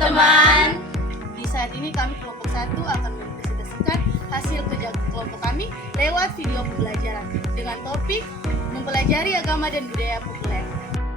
teman-teman. Di saat ini kami kelompok 1 akan mempresentasikan hasil kerja kelompok kami lewat video pembelajaran dengan topik mempelajari agama dan budaya populer.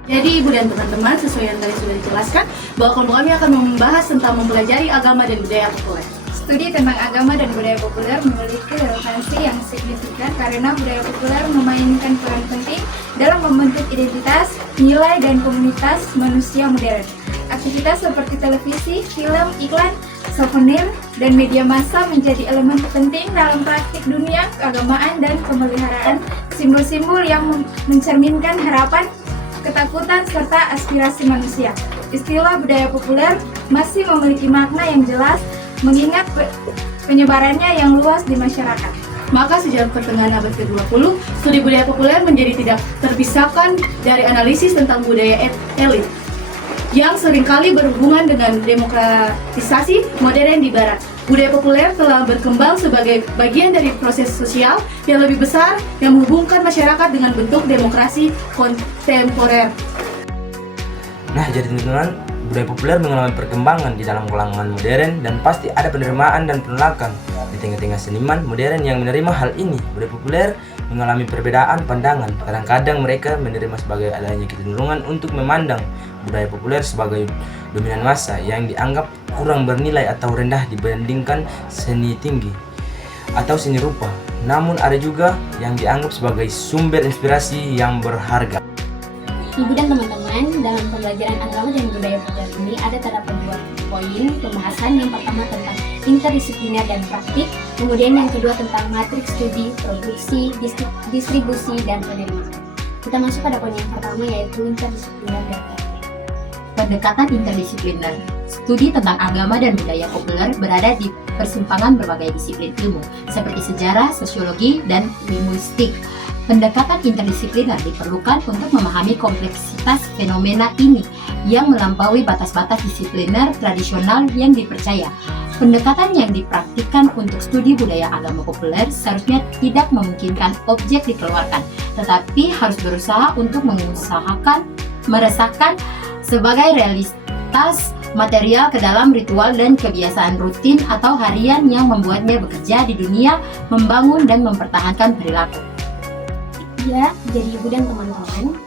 Jadi Ibu dan teman-teman, sesuai yang tadi sudah dijelaskan, bahwa kelompok kami akan membahas tentang mempelajari agama dan budaya populer. Studi tentang agama dan budaya populer memiliki relevansi yang signifikan karena budaya populer memainkan peran penting dalam membentuk identitas, nilai, dan komunitas manusia modern. Aktivitas seperti televisi, film, iklan, souvenir, dan media massa menjadi elemen penting dalam praktik dunia keagamaan dan pemeliharaan simbol-simbol yang mencerminkan harapan, ketakutan, serta aspirasi manusia. Istilah budaya populer masih memiliki makna yang jelas mengingat penyebarannya yang luas di masyarakat. Maka sejak pertengahan abad ke-20, studi budaya populer menjadi tidak terpisahkan dari analisis tentang budaya elit yang seringkali berhubungan dengan demokratisasi modern di Barat. Budaya populer telah berkembang sebagai bagian dari proses sosial yang lebih besar yang menghubungkan masyarakat dengan bentuk demokrasi kontemporer. Nah, jadi teman-teman, budaya populer mengalami perkembangan di dalam kalangan modern dan pasti ada penerimaan dan penolakan di tengah-tengah seniman modern yang menerima hal ini. Budaya populer mengalami perbedaan pandangan. Kadang-kadang mereka menerima sebagai adanya kecenderungan untuk memandang budaya populer sebagai dominan massa yang dianggap kurang bernilai atau rendah dibandingkan seni tinggi atau seni rupa. Namun ada juga yang dianggap sebagai sumber inspirasi yang berharga. Ibu dan teman-teman, dalam pembelajaran agama dan budaya populer ini ada terdapat 2 poin pembahasan. Yang pertama tentang interdisipliner dan praktik, kemudian yang kedua tentang matriks studi, produksi, distribusi, dan penerimaan. Kita masuk pada poin yang pertama, yaitu interdisipliner dan praktik. Pendekatan interdisipliner. Studi tentang agama dan budaya populer berada di persimpangan berbagai disiplin ilmu, seperti sejarah, sosiologi, dan linguistik. Pendekatan interdisipliner diperlukan untuk memahami kompleksitas fenomena ini yang melampaui batas-batas disipliner tradisional yang dipercaya. Pendekatan yang dipraktikkan untuk studi budaya agama populer seharusnya tidak memungkinkan objek dikeluarkan, tetapi harus berusaha untuk meresahkan sebagai realitas material ke dalam ritual dan kebiasaan rutin atau harian yang membuatnya bekerja di dunia, membangun dan mempertahankan perilaku. Ya, jadi ibu dan teman-teman,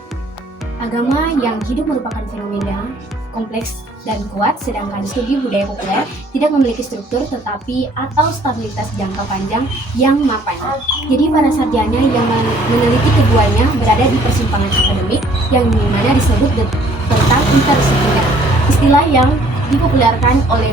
agama yang hidup merupakan fenomena kompleks dan kuat, sedangkan studi budaya populer tidak memiliki struktur tetapi atau stabilitas jangka panjang yang mapan. Jadi para sarjana yang meneliti keduanya berada di persimpangan akademik yang dimana disebut tentang interdisipliner, istilah yang dipopulerkan oleh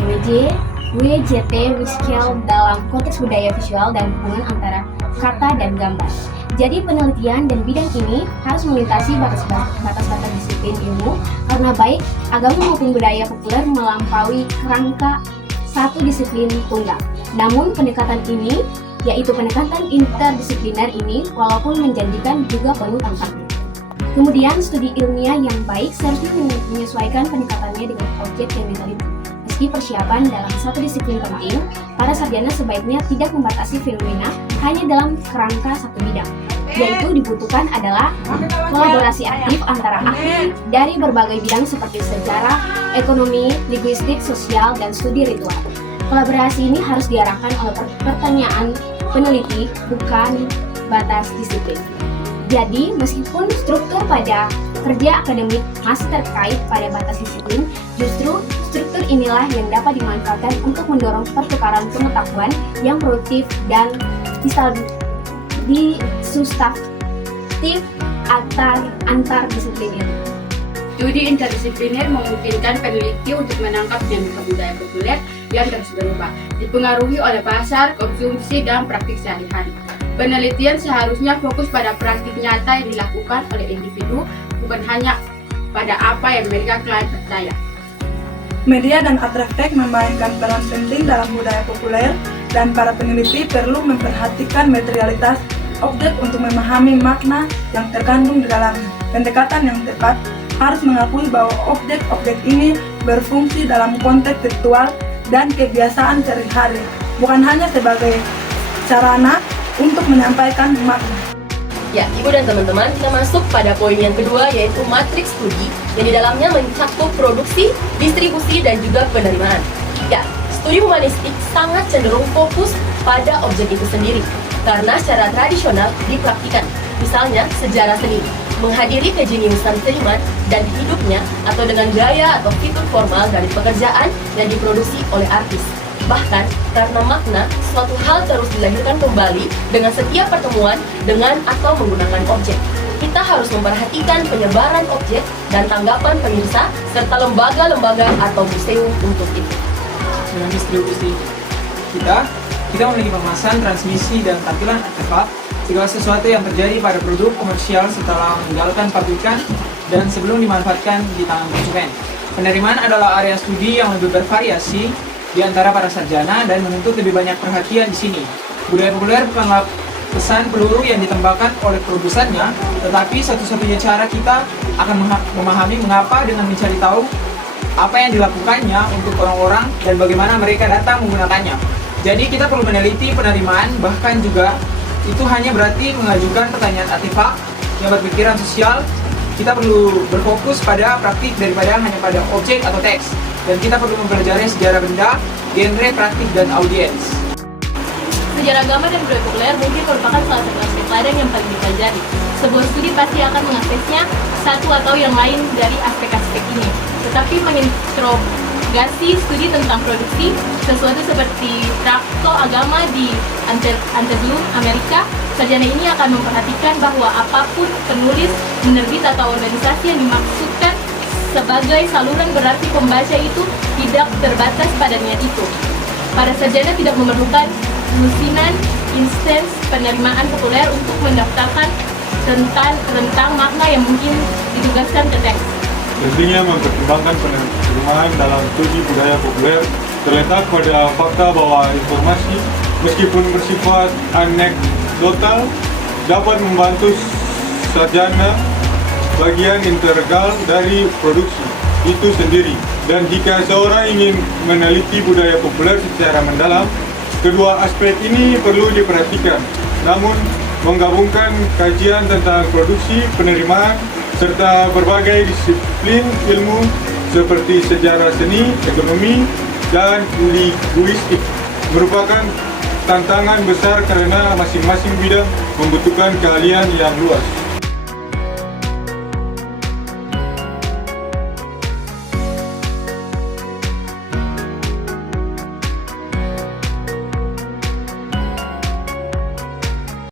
WJT Wiskel dalam konteks budaya visual dan hubungan antara kata dan gambar. Jadi penelitian dan bidang ini harus melintasi batas-batas disiplin ilmu karena baik agama maupun budaya populer melampaui kerangka satu disiplin tunggal. Namun pendekatan ini, yaitu pendekatan interdisipliner ini, walaupun menjanjikan juga penuh tantangan. Kemudian studi ilmiah yang baik seharusnya menyesuaikan pendekatannya dengan objek yang diteliti. Meski persiapan dalam satu disiplin penting, para sarjana sebaiknya tidak membatasi fenomena hanya dalam kerangka satu bidang, yaitu dibutuhkan adalah kolaborasi aktif antara ahli dari berbagai bidang seperti sejarah, ekonomi, linguistik, sosial, dan studi ritual. Kolaborasi ini harus diarahkan oleh pertanyaan peneliti, bukan batas disiplin. Jadi, meskipun struktur pada kerja akademik masih terkait pada batas disiplin, justru struktur inilah yang dapat dimanfaatkan untuk mendorong pertukaran pengetahuan yang produktif dan sustainable antar disiplin. Studi interdisipliner memungkinkan peneliti untuk menangkap dinamika budaya populer yang terus berubah, dipengaruhi oleh pasar, konsumsi, dan praktik sehari-hari. Penelitian seharusnya fokus pada praktik nyata yang dilakukan oleh individu, bukan hanya pada apa yang mereka klaim percaya. Media dan artefak memainkan peran penting dalam budaya populer, dan para peneliti perlu memperhatikan materialitas objek untuk memahami makna yang terkandung di dalamnya. Pendekatan yang tepat harus mengakui bahwa objek-objek ini berfungsi dalam konteks ritual dan kebiasaan sehari-hari, bukan hanya sebagai sarana untuk menyampaikan makna. Ya, Ibu dan teman-teman, kita masuk pada poin yang kedua, yaitu matriks studi yang di dalamnya mencakup produksi, distribusi, dan juga penerimaan. Ya, studi humanistik sangat cenderung fokus pada objek itu sendiri, karena secara tradisional dipraktikan. Misalnya, sejarah seni, menghadiri kejeniusan seniman dan hidupnya, atau dengan gaya atau fitur formal dari pekerjaan yang diproduksi oleh artis. Bahkan, karena makna, suatu hal terus dilahirkan kembali dengan setiap pertemuan dengan atau menggunakan objek. Kita harus memperhatikan penyebaran objek dan tanggapan pemirsa, serta lembaga-lembaga atau museum untuk itu. Dengan distribusi kita memiliki pemasaran, transmisi, dan tampilan artefak, segala sesuatu yang terjadi pada produk komersial setelah meninggalkan pabrikan dan sebelum dimanfaatkan di tangan konsumen. Penerimaan adalah area studi yang lebih bervariasi di antara para sarjana dan menuntut lebih banyak perhatian di sini. Budaya populer bukanlah pesan peluru yang ditembakkan oleh produsennya, tetapi satu-satunya cara kita akan memahami mengapa dengan mencari tahu apa yang dilakukannya untuk orang-orang dan bagaimana mereka datang menggunakannya. Jadi kita perlu meneliti penerimaan, bahkan juga itu hanya berarti mengajukan pertanyaan artefak yang berpikiran sosial. Kita perlu berfokus pada praktik daripada hanya pada objek atau teks. Dan kita perlu mempelajari sejarah benda, genre, praktik, dan audiens. Sejarah agama dan budaya populer mungkin merupakan salah satu aspek ladang yang paling dipelajari. Sebuah studi pasti akan mengaksesnya satu atau yang lain dari aspek-aspek ini. Tetapi menginterogasi studi tentang produksi, sesuatu seperti trakto agama di Antebellum, Amerika, sarjana ini akan memperhatikan bahwa apapun penulis, penerbit, atau organisasi yang dimaksudkan sebagai saluran berarti pembaca itu tidak terbatas pada niat itu. Para sarjana tidak memerlukan lusinan instance penerimaan populer untuk mendaftarkan tentang makna yang mungkin ditugaskan ke teks. Pentingnya mempertimbangkan penerimaan dalam studi budaya populer terletak pada fakta bahwa informasi meskipun bersifat anekdotal dapat membantu sarjana bagian integral dari produksi itu sendiri. Dan jika seorang ingin meneliti budaya populer secara mendalam, kedua aspek ini perlu diperhatikan. Namun, menggabungkan kajian tentang produksi, penerimaan, serta berbagai disiplin ilmu seperti sejarah seni, ekonomi, dan linguistik merupakan tantangan besar karena masing-masing bidang membutuhkan keahlian yang luas.